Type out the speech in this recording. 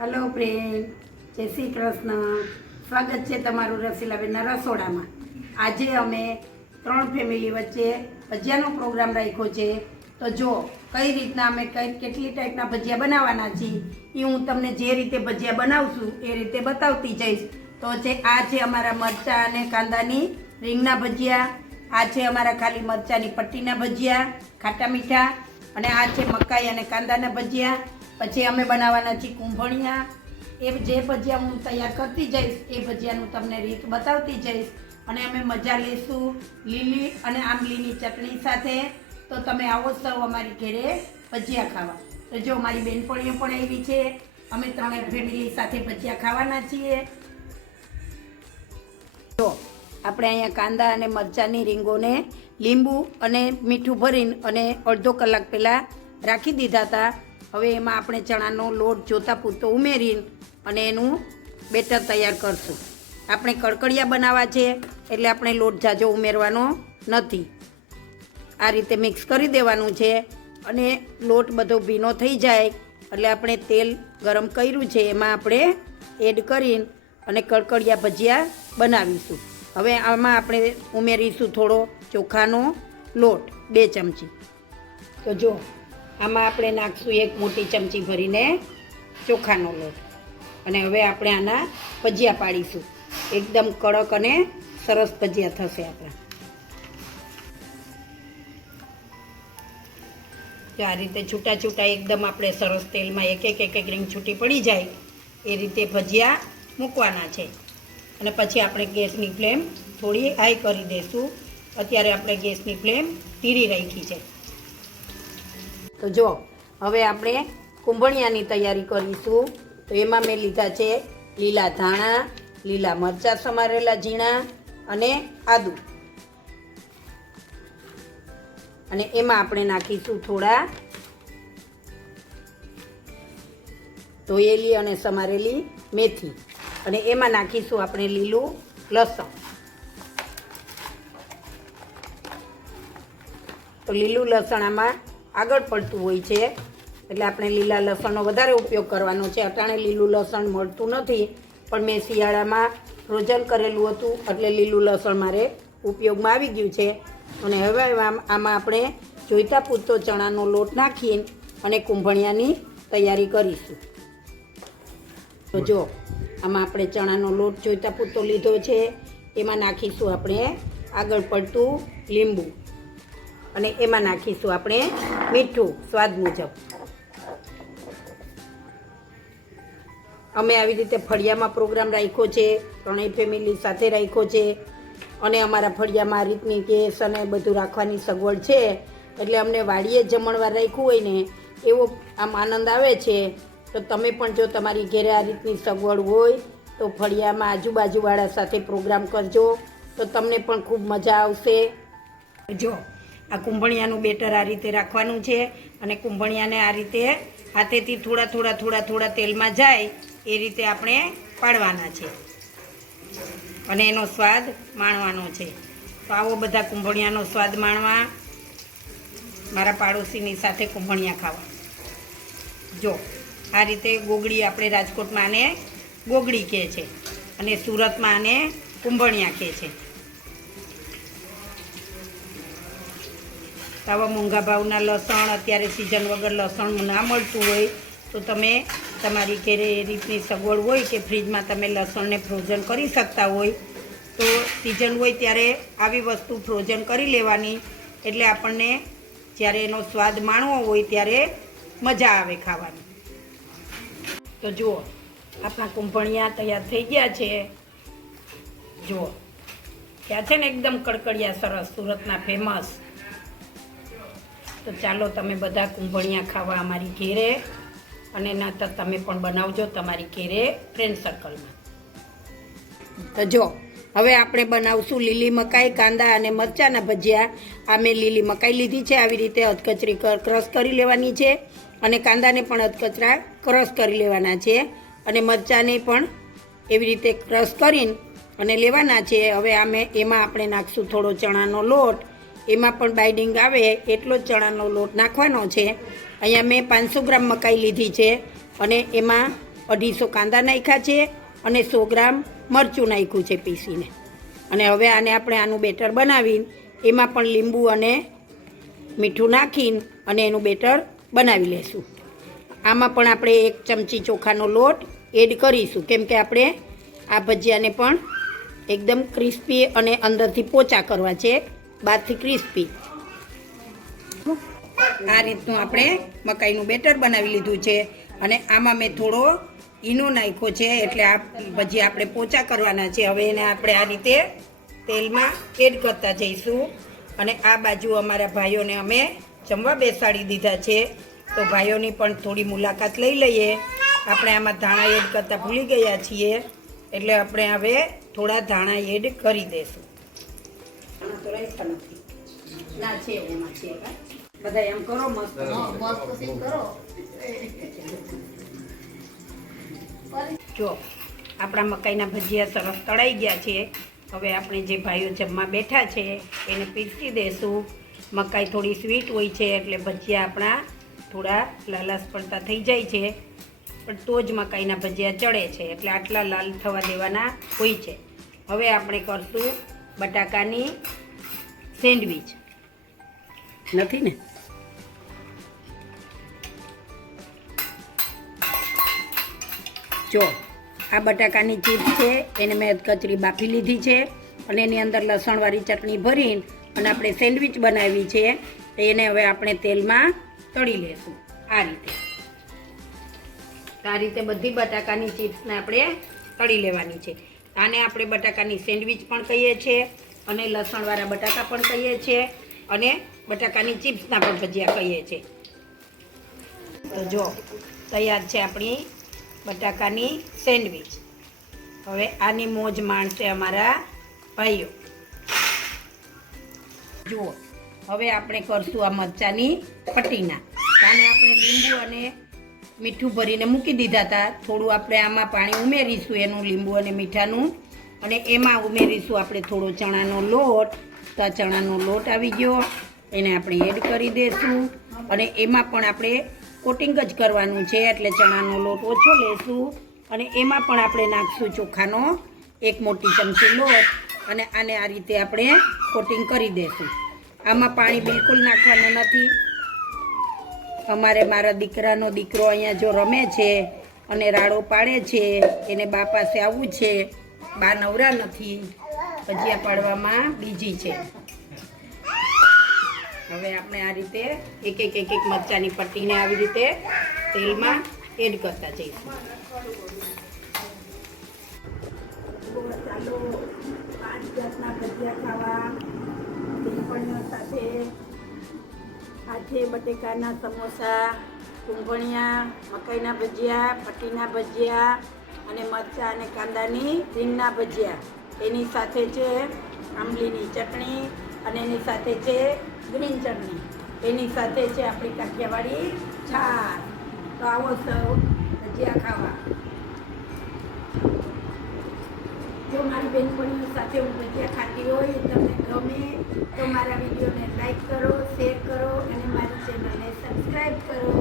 Hello friend જય શ્રી કૃષ્ણ. સ્વાગત છે તમારું રસીલાબેનના રસોડામાં. આજે અમે ત્રણ ફેમિલી વચ્ચે ભજીયાનો પ્રોગ્રામ રાખ્યો છે. તો જો, કઈ રીતના અમે કઈ, કેટલી ટાઈપના ભજીયા બનાવવાના છીએ, એ હું તમને જે રીતે ભજીયા બનાવશું, એ રીતે બતાવતી જઈશ. તો છે આ છે અમારા મરચાં અને કાંદાની રીંગના ભજીયા. આ છે અમારા ખાલી મરચાંની પટ્ટીના ભજીયા, ખાટા મીઠા. અને આ છે મકાઈ અને કાંદાના ભજીયા. પછી અમે બનાવવાના છીએ કુંભણિયા. એ જે ભજીયા હું તૈયાર કરતી જઈશ, એ ભજીયાનું તમને રીત બતાવતી જઈશ. અને અમે મજા લઈશું લીલી અને આંબલીની ચટણી સાથે. તો તમે આવો સૌ અમારી ઘરે ભજીયા ખાવા. તો જો મારી બેનપણીઓ પણ આવી છે. અમે ત્રણેય ફેમિલી સાથે ભજીયા ખાવાના છીએ. જો, આપણે અહીંયા કાંદા અને મરચાંની રીંગોને લીંબુ અને મીઠું ભરીને અને અડધો કલાક પહેલાં રાખી દીધા હતા. હવે એમાં આપણે ચણાનો લોટ જોતા પૂરતો ઉમેરીને અને એનું બેટર તૈયાર કરશું. આપણે કડકડિયા બનાવવા છે, એટલે આપણે લોટ જાજો ઉમેરવાનો નથી. આ રીતે મિક્સ કરી દેવાનું છે અને લોટ બધો ભીનો થઈ જાય, એટલે આપણે તેલ ગરમ કર્યું છે, એમાં આપણે એડ કરીને અને કડકડિયા ભજીયા બનાવીશું. હવે આમાં આપણે ઉમેરીશું થોડો ચોખાનો લોટ, બે ચમચી. તો જો આમાં આપણે નાખશું એક મોટી ચમચી ભરીને ચોખાનો લોટ. અને હવે આપણે આના ભજીયા પાડીશું. એકદમ કડક અને સરસ ભજીયા થશે આપણા. જો આ રીતે છૂટા છૂટા એકદમ આપણે સરસ તેલમાં એક એક એક એક રીંગ છૂટી પડી જાય, એ રીતે ભજીયા મૂકવાના છે. અને પછી આપણે ગેસની ફ્લેમ થોડી હાઈ કરી દઈશું અત્યારે આપણે ગેસની ફ્લેમ ધીરી રાખી છે. તો જો, હવે આપણે કુંભણિયાની તૈયારી કરીશું. તો એમાં મેં લીધા છે લીલા ધાણા, લીલા મરચાં સમારેલા ઝીણા અને આદુ. અને એમાં આપણે નાખીશું થોડા ધોયેલી અને સમારેલી મેથી. અને એમાં નાખીશું આપણે લીલું લસણ. તો લીલું લસણ આમાં આગળ પડતું હોય છે. એટલે આપણે લીલા લસણનો વધારે ઉપયોગ કરવાનો છે. અટાણે લીલું લસણ મળતું નથી, પણ મેં શિયાળામાં ફ્રોઝન કરેલું હતું, એટલે લીલું લસણ મારે ઉપયોગમાં આવી ગયું છે. અને હવે આમાં આપણે જોઈતા પૂરતો ચણાનો લોટ નાખીને અને કુંભણિયાની તૈયારી કરીશું. તો જો, આમાં આપણે ચણાનો લોટ જોઈતા પૂરતો લીધો છે. એમાં નાખીશું આપણે આગળ પડતું લીંબુ. અને એમાં નાખીશું આપણે મીઠું, સ્વાદ મુજબ. અમે આવી રીતે ફળિયામાં પ્રોગ્રામ રાખ્યો છે, ત્રણેય ફેમિલી સાથે રાખ્યો છે. અને અમારા ફળિયામાં આ રીતની ગેસ અને બધું રાખવાની સગવડ છે. એટલે અમને વાડીએ જમણવાર રાખ્યું હોય ને, એવો આમ આનંદ આવે છે. તો તમે પણ જો તમારી ઘેરે આ રીતની સગવડ હોય, તો ફળિયામાં આજુબાજુવાળા સાથે પ્રોગ્રામ કરજો. તો તમને પણ ખૂબ મજા આવશે. જો આ કુંભણિયાનું બેટર આ રીતે રાખવાનું છે અને કુંભણિયાને આ રીતે હાથેથી થોડા થોડા થોડા થોડા તેલમાં જાય એ રીતે આપણે પાડવાના છે. અને એનો સ્વાદ માણવાનો છે. તો આવો બધા કુંભણિયાનો સ્વાદ માણવા. મારા પાડોશીની સાથે કુંભણિયા ખાવા. જો, આ રીતે ગોગડી આપણે રાજકોટમાં આને ગોગડી કહે છે અને સુરતમાં આને કુંભણિયા કહે છે. આવા મોંઘા ભાવના લસણ, અત્યારે સિઝન વગર લસણ ના મળતું હોય, તો તમે તમારી ઘરે એ રીતની સગવડ હોય કે ફ્રીજમાં તમે લસણને ફ્રોઝન કરી શકતા હોય, તો સિઝન હોય ત્યારે આવી વસ્તુ ફ્રોઝન કરી લેવાની, એટલે આપણને જ્યારે એનો સ્વાદ માણવો હોય ત્યારે મજા આવે ખાવાની. તો જુઓ, આપણા કુંભણિયા તૈયાર થઈ ગયા છે. જુઓ ત્યાં છે ને એકદમ કડકડિયા સરસ, સુરતના ફેમસ તો ચાલો તમે બધા કુંભણિયા ખાવા અમારી ઘેરે અને ના તો તમે પણ બનાવજો તમારી ઘેરે ફ્રેન્ડ સર્કલમાં તો જો, હવે આપણે બનાવશું લીલી મકાઈ, કાંદા અને મરચાંના ભજીયા. આ મેં લીલી મકાઈ લીધી છે, આવી રીતે અધકચરી ક્રશ કરી લેવાની છે અને કાંદાને પણ અધકચરા ક્રશ કરી લેવાના છે અને મરચાંને પણ એવી રીતે ક્રશ કરીને અને લેવાના છે. હવે આમે એમાં આપણે નાખશું થોડો ચણાનો લોટ એમાં પણ બાઇડિંગ આવે, એટલો જ ચણાનો લોટ નાખવાનો છે. અહીંયા મેં પાંચસો ગ્રામ મકાઈ લીધી છે અને એમાં અઢીસો કાંદા નાખ્યા છે અને સો ગ્રામ મરચું નાખ્યું છે પીસીને. અને હવે આને આપણે આનું બેટર બનાવીને એમાં પણ લીંબુ અને મીઠું નાખીને અને એનું બેટર બનાવી લેશું. આમાં પણ આપણે એક ચમચી ચોખાનો લોટ એડ કરીશું, કેમ કે આપણે આ ભજીયાને પણ એકદમ ક્રિસ્પી અને અંદરથી પોચા કરવા છે. બહારથી ક્રિસ્પી આ રીતનું આપણે મકાઈનું બેટર બનાવી લીધું છે. અને આમાં મેં થોડો ઈનો નાખ્યો છે, એટલે આ પછી આપણે પોચા કરવાના છે. હવે એને આપણે આ રીતે તેલમાં એડ કરતા જઈશું. અને આ બાજુ અમારા ભાઈઓને અમે જમવા બેસાડી દીધા છે. તો ભાઈઓની પણ થોડી મુલાકાત લઈ લઈએ. આપણે આમાં ધાણા એડ કરતાં ભૂલી ગયા છીએ. એટલે આપણે હવે થોડા ધાણા એડ કરી દઈશું. તો રાખ્યા નથી. ના છે એમાં છે બધા એમ કરો મસ્ત. જો આપણા મકાઈના ભજીયા સરસ તળાઈ ગયા છે. હવે આપણે જે ભાઈઓ જમવા બેઠા છે એને પીરસી દેશું. મકાઈ થોડી સ્વીટ હોય છે એટલે ભજીયા આપણા થોડા લાલાશ પડતા થઈ જાય છે. પણ તો જ મકાઈના ભજીયા ચડે છે એટલે આટલા લાલ થવા દેવાના હોય છે. હવે આપણે કરશું બટાકાની સેન્ડવીચ. નથી ને? જો, આ બટાકાની ચીપ છે, એને મેં કચરી બાફી લીધી છે અને એની અંદર લસણવાળી ચટણી ભરીને અને આપણે સેન્ડવિચ બનાવી છે એને હવે આપણે તેલમાં તળી લેશું, આ રીતે. આ રીતે બધી બટાકાની ચિપ્સને આપણે તળી લેવાની છે. આને આપણે બટાકાની સેન્ડવિચ પણ કહીએ છીએ. અને લસણવાળા બટાકા પણ કહીએ છીએ અને બટાકાની ચિપ્સના પણ ભજીયા કહીએ છીએ. તો જો, તૈયાર છે આપણી બટાકાની સેન્ડવિચ. હવે આની મોજ માણશે અમારા ભાઈઓ. જુઓ, હવે આપણે કરશું આ મરચાની પટ્ટીના આને આપણે લીંબુ અને મીઠું ભરીને મૂકી દીધા હતા. થોડું આપણે આમાં પાણી ઉમેરીશું, એનું લીંબુ અને મીઠાનું અને એમાં ઉમેરીશું આપણે થોડો ચણાનો લોટ. તો આ ચણાનો લોટ આવી ગયો. એને આપણે એડ કરી દઈશું અને એમાં પણ આપણે કોટિંગ જ કરવાનું છે, એટલે ચણાનો લોટ ઓછો લેશું. અને એમાં પણ આપણે નાખશું ચોખાનો એક મોટી ચમચી લોટ. અને આને આ રીતે આપણે કોટિંગ કરી દઈશું આમાં પાણી બિલકુલ નાખવાનું નથી. અમારે મારા દીકરાનો દીકરો અહીંયા જો રમે છે અને રાડો પાડે છે, એને બા પાસે આવવું છે બા નવરા નથી. ભજીયા પાડવામાં બીજી છે. હવે આપણે આ રીતે એક એક એક એક મરચાની પટ્ટીને આવી રીતે તેલમાં એડ કરતા જઈશું. પાંચ જાતના ભજીયા ખાવા ટીપણીઓ સાથે આ છે બટેકાના સમોસા, કુંભણિયા, મકાઈના ભજીયા, પટ્ટીના ભજીયા અને મરચાં અને કાંદાની રીંગના ભજીયા. એની સાથે છે આંબલીની ચટણી અને એની સાથે છે ગ્રીન ચટણી. એની સાથે છે આપણી કાઠિયાવાડી છાશ. તો આવો સૌ ભજીયા ખાવા. જો મારી બહેનપણીઓ સાથે હું ભજીયા ખાતી હોય, તમને ગમે, તો મારા વિડીયોને લાઈક કરો, શેર કરો, અને મારી ચેનલને સબસ્ક્રાઈબ કરો.